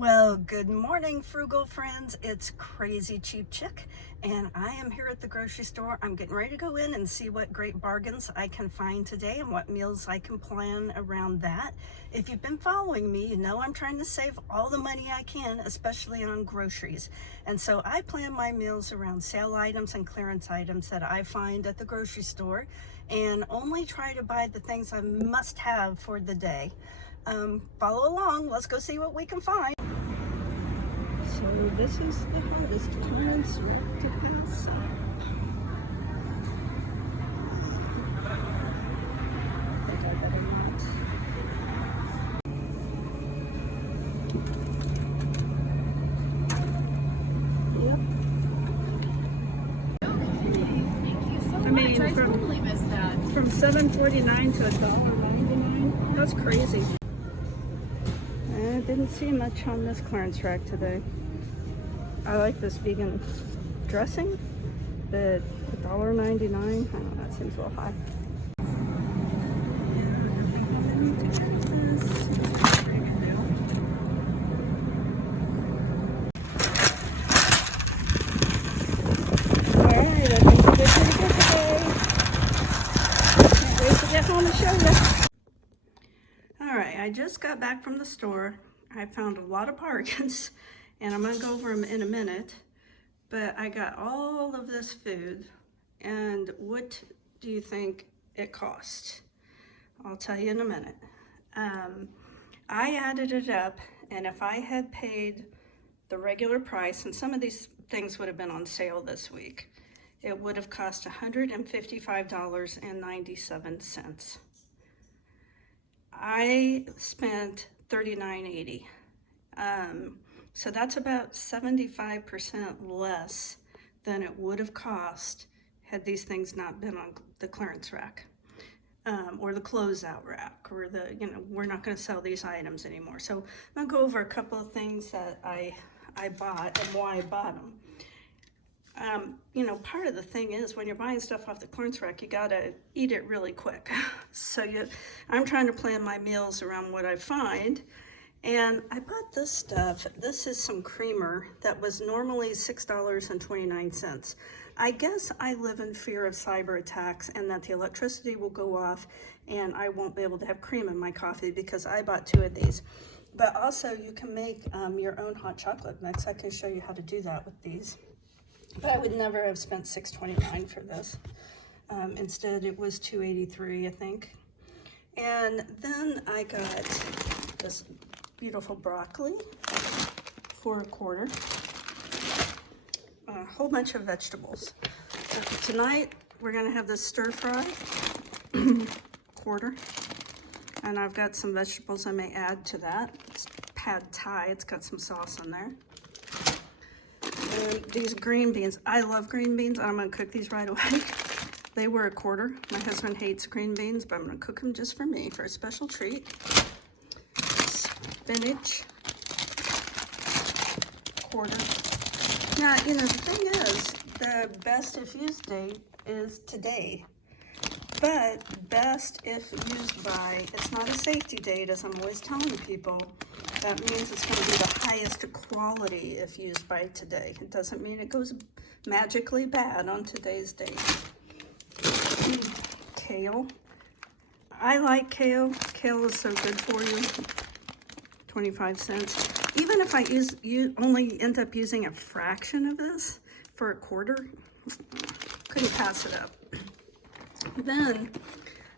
Well, good morning, frugal friends. It's Crazy Cheap Chick, and I am here at the grocery store. I'm getting ready to go in and see what great bargains I can find today and what meals I can plan around that. If you've been following me, you know I'm trying to save all the money I can, especially on groceries. And so I plan my meals around sale items and clearance items that I find at the grocery store and only try to buy the things I must have for the day. Follow along. Let's go see what we can find. So this is the hottest clearance rack to pass up. I think I better not. Yep. Thank you so I much. mean, I totally missed that. From $7.49 to $1.99. That's crazy. I didn't see much on this clearance rack today. I like this vegan dressing, but $1.99, I don't know, that seems a little high. Alright, I think we did pretty good today. Can't wait to get home and show you. Alright, I just got back from the store. I found a lot of bargains, and I'm going to go over them in a minute. But I got all of this food, and what do you think it cost? I'll tell you in a minute. I added it up, and if I had paid the regular price, and some of these things would have been on sale this week, it would have cost $155.97. I spent $39.80. So that's about 75% less than it would have cost had these things not been on the clearance rack, or the closeout rack, or we're not going to sell these items anymore. So I'm going to go over a couple of things that I bought and why I bought them. Part of the thing is when you're buying stuff off the clearance rack, you gotta eat it really quick. So I'm trying to plan my meals around what I find. And I bought this stuff. This is some creamer that was normally $6.29. I guess I live in fear of cyber attacks and that the electricity will go off and I won't be able to have cream in my coffee because I bought 2 of these. But also you can make your own hot chocolate mix. I can show you how to do that with these. But I would never have spent $6.29 for this. Instead, it was $2.83, I think. And then I got this beautiful broccoli for $1.25. A whole bunch of vegetables. Tonight, we're going to have this stir fry, $1.25. And I've got some vegetables I may add to that. It's pad thai. It's got some sauce in there. And these green beans, I love green beans. I'm going to cook these right away. They were $1.25. My husband hates green beans, but I'm going to cook them just for me for a special treat. Spinach, $1.25. Now, the thing is, the best if used date is today. But best if used by, it's not a safety date, as I'm always telling people. That means it's going to be the highest quality if used by today. It doesn't mean it goes magically bad on today's date. Kale. I like kale. Kale is so good for you. 25 cents. Even if I only end up using a fraction of this for $1.25, couldn't pass it up. Then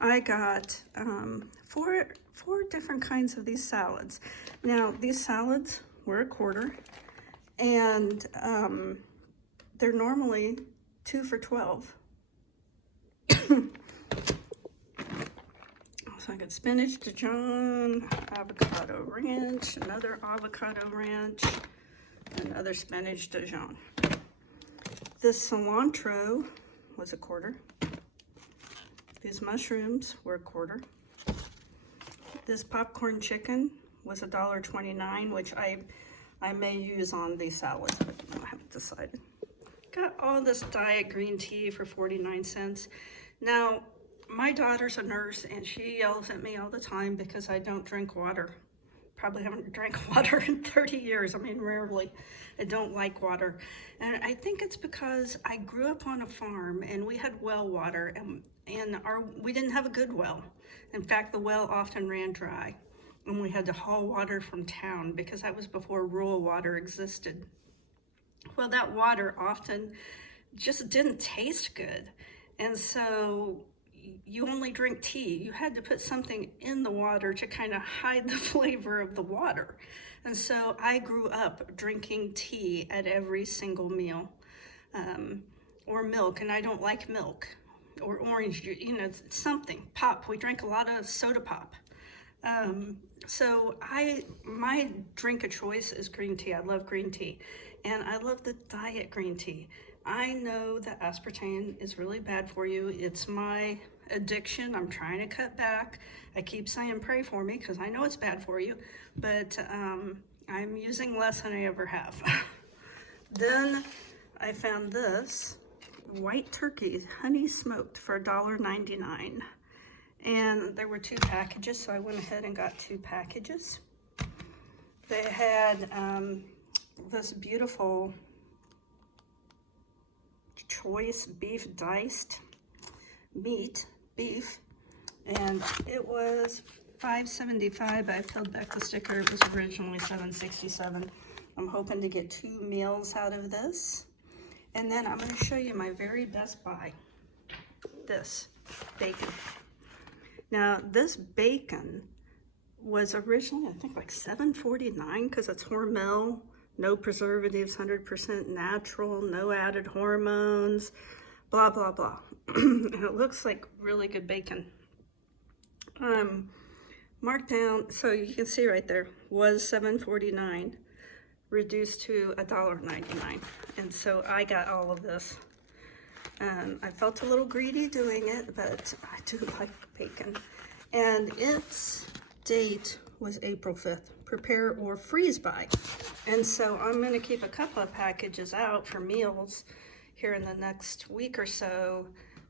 I got four different kinds of these salads. Now, these salads were $1.25, and they're normally 2 for $12. So I got spinach Dijon, avocado ranch, another avocado ranch, another spinach Dijon. This cilantro was $1.25. These mushrooms were $1.25. This popcorn chicken was $1.29, which I may use on these salads, but I haven't decided. Got all this diet green tea for 49 cents. Now, my daughter's a nurse, and she yells at me all the time because I don't drink water. probably haven't drank water in 30 years. I mean, rarely. I don't like water. And I think it's because I grew up on a farm and we had well water, and we didn't have a good well. In fact, the well often ran dry and we had to haul water from town because that was before rural water existed. Well, that water often just didn't taste good. And so you only drink tea. You had to put something in the water to kind of hide the flavor of the water. And so I grew up drinking tea at every single meal, or milk, and I don't like milk, or orange juice, you know, something. Pop, we drank a lot of soda pop. So my drink of choice is green tea. I love green tea, and I love the diet green tea. I know that aspartame is really bad for you. It's my addiction. I'm trying to cut back. I keep saying pray for me because I know it's bad for you, but I'm using less than I ever have. Then I found this white turkey, honey smoked, for $1.99. And there were 2 packages, so I went ahead and got 2 packages. They had this beautiful choice beef diced beef, and it was $5.75. I peeled back the sticker. It was originally $7.67. I'm hoping to get 2 meals out of this. And then I'm going to show you my very best buy. This bacon. Now, this bacon was originally, I think, like $7.49 because it's Hormel, no preservatives, 100% natural, no added hormones, blah, blah, blah. And it looks like really good bacon. Marked down, so you can see right there, was $7.49, reduced to $1.99. And so I got all of this. I felt a little greedy doing it, but I do like bacon. And its date was April 5th. Prepare or freeze by. And so I'm going to keep a couple of packages out for meals here in the next week or so,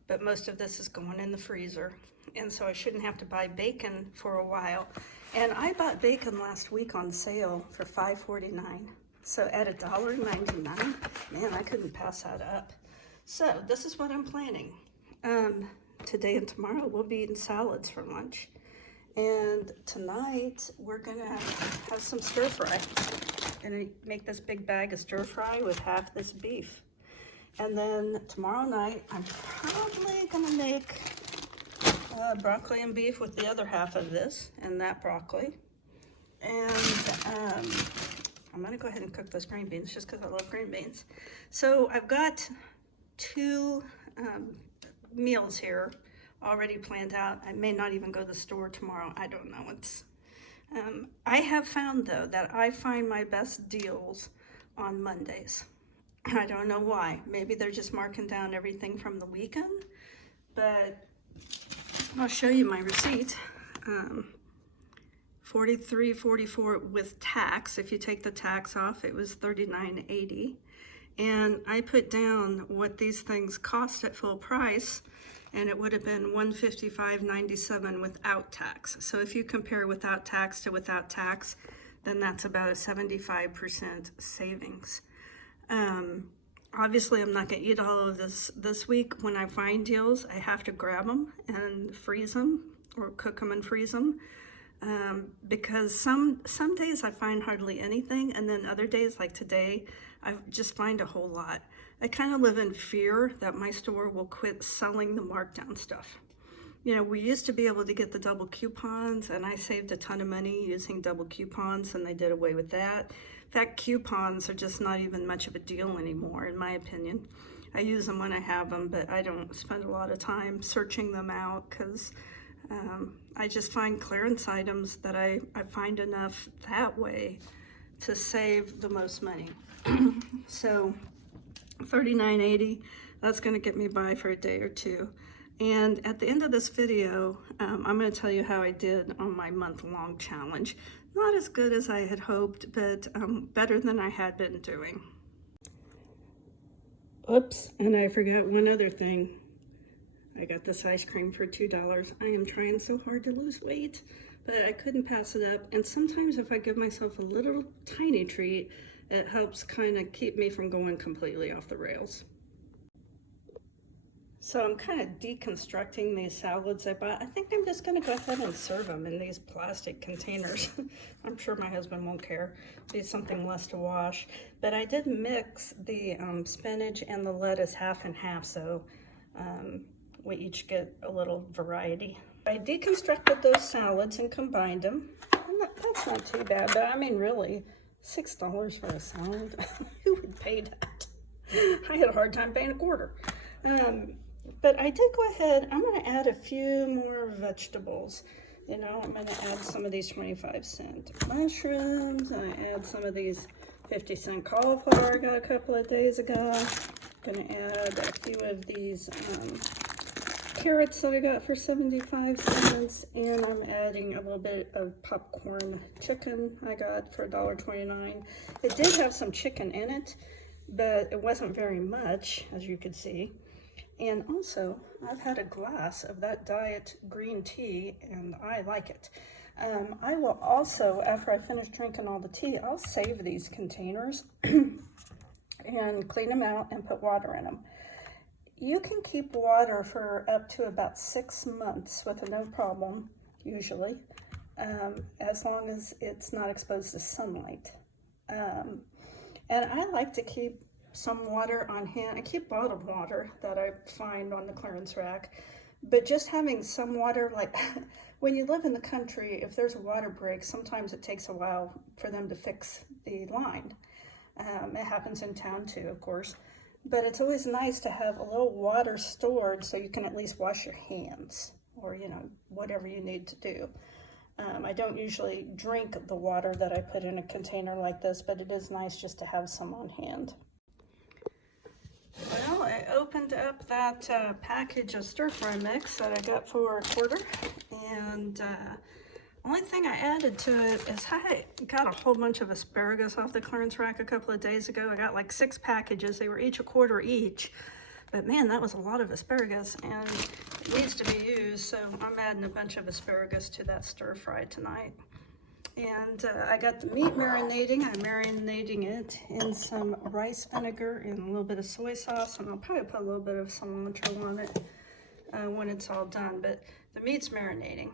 but most of this is going in the freezer. And so I shouldn't have to buy bacon for a while. And I bought bacon last week on sale for $5.49. So at $1.99, man, I couldn't pass that up. So this is what I'm planning. Today and tomorrow we'll be eating salads for lunch. And tonight we're gonna have some stir fry. Gonna make this big bag of stir fry with half this beef. And then tomorrow night I'm probably gonna make broccoli and beef with the other half of this and that broccoli. And I'm gonna go ahead and cook those green beans just because I love green beans. So I've got 2 meals here already planned out. I may not even go to the store tomorrow. I don't know. I have found, though, that I find my best deals on Mondays. I don't know why. Maybe they're just marking down everything from the weekend, but I'll show you my receipt. $43.44 with tax. If you take the tax off, it was $39.80. And I put down what these things cost at full price, and it would have been $155.97 without tax. So if you compare without tax to without tax, then that's about a 75% savings. Obviously, I'm not going to eat all of this week. When I find deals, I have to grab them and freeze them, or cook them and freeze them. Because some days I find hardly anything, and then other days, like today, I just find a whole lot. I kind of live in fear that my store will quit selling the markdown stuff. You know, we used to be able to get the double coupons, and I saved a ton of money using double coupons, and they did away with that. In fact, coupons are just not even much of a deal anymore, in my opinion. I use them when I have them, but I don't spend a lot of time searching them out because I just find clearance items that I find enough that way to save the most money. So $39.80, that's going to get me by for a day or two. And at the end of this video, I'm going to tell you how I did on my month-long challenge. Not as good as I had hoped, but better than I had been doing. Oops, and I forgot one other thing. I got this ice cream for $2. I am trying so hard to lose weight, but I couldn't pass it up. And sometimes if I give myself a little tiny treat, it helps kind of keep me from going completely off the rails. So I'm kind of deconstructing these salads I bought. I think I'm just going to go ahead and serve them in these plastic containers. I'm sure my husband won't care. Be something less to wash. But I did mix the spinach and the lettuce half and half, so we each get a little variety. I deconstructed those salads and combined them. That's not too bad, but I mean, really, $6 for a salad? Who would pay that? I had a hard time paying a quarter. But I did go ahead, I'm going to add a few more vegetables. You know, I'm going to add some of these 25-cent mushrooms. I add some of these 50-cent cauliflower I got a couple of days ago. I'm going to add a few of these carrots that I got for 75 cents. And I'm adding a little bit of popcorn chicken I got for $1.29. It did have some chicken in it, but it wasn't very much, as you could see. And also, I've had a glass of that diet green tea, and I like it. I will also, after I finish drinking all the tea, I'll save these containers and clean them out and put water in them. You can keep water for up to about 6 months with no problem, usually, as long as it's not exposed to sunlight. And I like to keep some water on hand. I keep bottled water that I find on the clearance rack, but just having some water, like when you live in the country, if there's a water break, sometimes it takes a while for them to fix the line. It happens in town too, of course, but it's always nice to have a little water stored so you can at least wash your hands or, you know, whatever you need to do. I don't usually drink the water that I put in a container like this, but it is nice just to have some on hand. Well, I opened up that package of stir-fry mix that I got for a quarter, and only thing I added to it is I got a whole bunch of asparagus off the clearance rack a couple of days ago. I got like 6 packages. They were each a quarter each, but man, that was a lot of asparagus, and it needs to be used, so I'm adding a bunch of asparagus to that stir-fry tonight. And I got the meat marinating. I'm marinating it in some rice vinegar and a little bit of soy sauce, and I'll probably put a little bit of cilantro on it when it's all done, but the meat's marinating.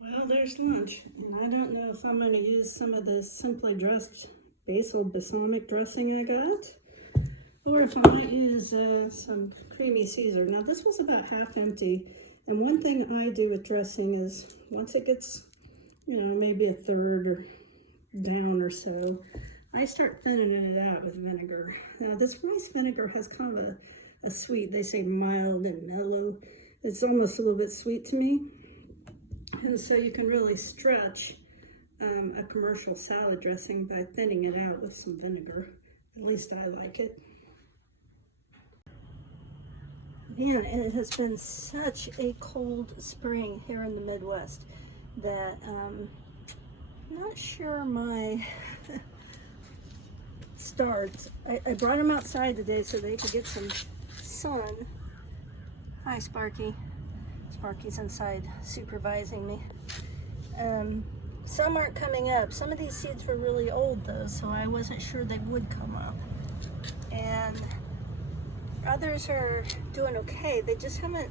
Well, there's lunch, and I don't know if I'm going to use some of the simply dressed basil balsamic dressing I got, or if I might use some creamy Caesar. Now, this was about half empty, and one thing I do with dressing is once it gets, you know, maybe a third or down or so, I start thinning it out with vinegar. Now, this rice vinegar has kind of a sweet, they say mild and mellow. It's almost a little bit sweet to me. And so you can really stretch a commercial salad dressing by thinning it out with some vinegar. At least I like it. Man, it has been such a cold spring here in the Midwest that I'm not sure my starts. I brought them outside today so they could get some sun. Hi, Sparky. Sparky's inside supervising me. Some aren't coming up. Some of these seeds were really old though, so I wasn't sure they would come up. And others are doing okay. They just haven't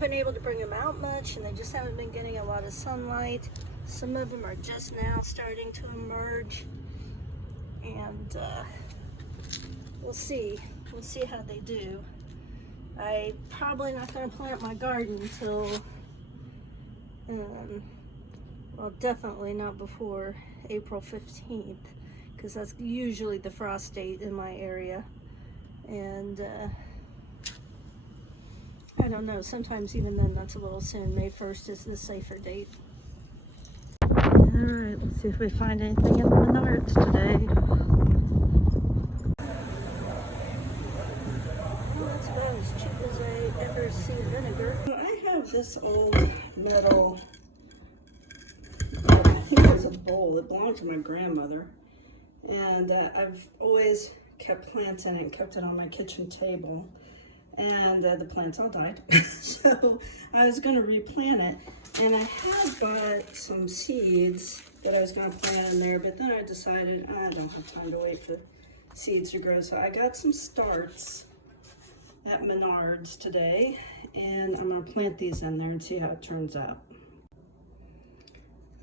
been able to bring them out much, and they just haven't been getting a lot of sunlight. Some of them are just now starting to emerge, and we'll see how they do. I'm probably not going to plant my garden until, well, definitely not before April 15th, because that's usually the frost date in my area. And I don't know, sometimes even then that's a little soon. May 1st is the safer date. Alright, let's see if we find anything in the Menards today. Well, that's about as cheap as I ever see vinegar. So I have this old metal, I think it was a bowl. It belonged to my grandmother. And I've always kept plants in it and kept it on my kitchen table. and the plants all died. So I was going to replant it, and I had bought some seeds that I was going to plant in there, but then I decided I don't have time to wait for seeds to grow. So I got some starts at Menards today, and I'm going to plant these in there and see how it turns out.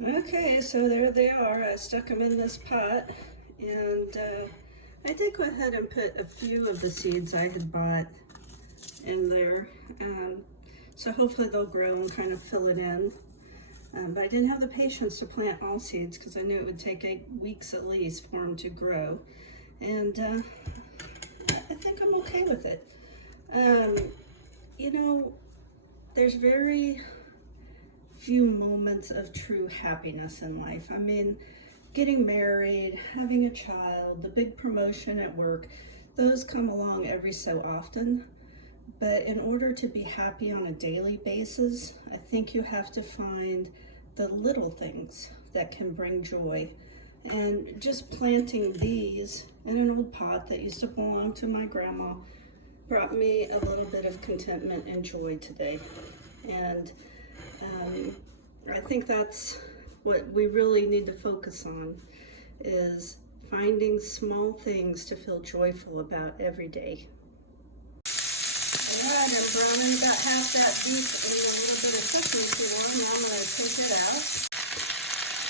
Okay, so there they are. I stuck them in this pot, and I did go ahead and put a few of the seeds I had bought in there. So hopefully they'll grow and kind of fill it in. But I didn't have the patience to plant all seeds because I knew it would take 8 weeks at least for them to grow. And I think I'm okay with it. You know, there's very few moments of true happiness in life. I mean, getting married, having a child, the big promotion at work, those come along every so often. But in order to be happy on a daily basis, I think you have to find the little things that can bring joy. And just planting these in an old pot that used to belong to my grandma brought me a little bit of contentment and joy today. And I think that's what we really need to focus on, is finding small things to feel joyful about every day. Alright, I'm browning about half that beef in a little bit of cooking oil. Now I'm going to take it out.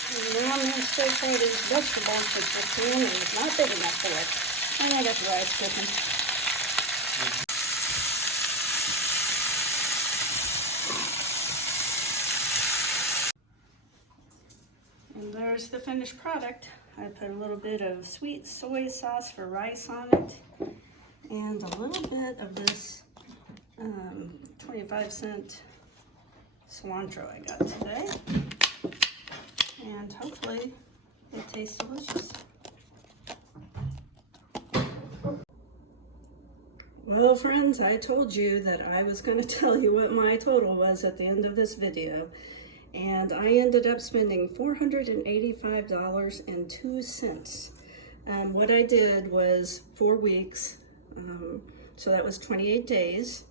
And now I'm going to stir fry these vegetables because the pan is not big enough for it. And I got the rice cooking. And there's the finished product. I put a little bit of sweet soy sauce for rice on it, and a little bit of this 25-cent cilantro I got today. And hopefully it tastes delicious. Well, friends, I told you that I was going to tell you what my total was at the end of this video. And I ended up spending $485.02. What I did was 4 weeks, so that was 28 days,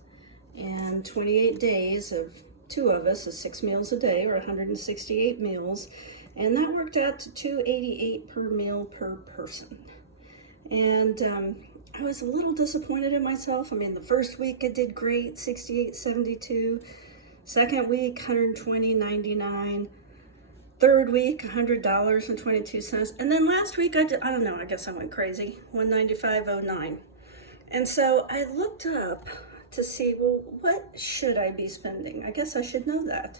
and 28 days of 2 of us is 6 meals a day, or 168 meals, and that worked out to $2.88 per meal per person. And I was a little disappointed in myself. I mean, the first week I did great, $68.72. Second week, $120.99. Third week, $100.22. And then last week, I don't know, I guess I went crazy, $195.09. And so I looked up to see, well, what should I be spending? I guess I should know that.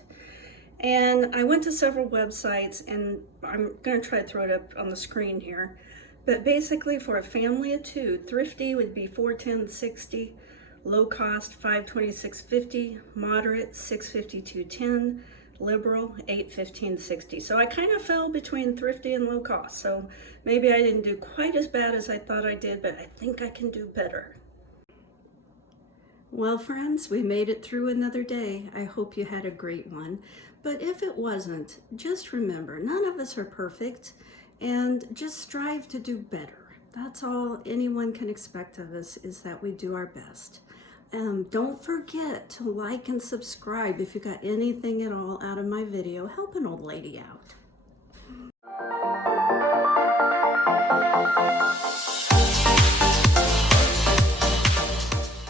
And I went to several websites, and I'm going to try to throw it up on the screen here. But basically, for a family of 2, thrifty would be $410.60. Low cost, $526.50, moderate, $652.10, liberal, $815.60. So I kind of fell between thrifty and low cost. So maybe I didn't do quite as bad as I thought I did, but I think I can do better. Well, friends, we made it through another day. I hope you had a great one. But if it wasn't, just remember, none of us are perfect, and just strive to do better. That's all anyone can expect of us, is that we do our best. Don't forget to like and subscribe if you got anything at all out of my video. Help an old lady out.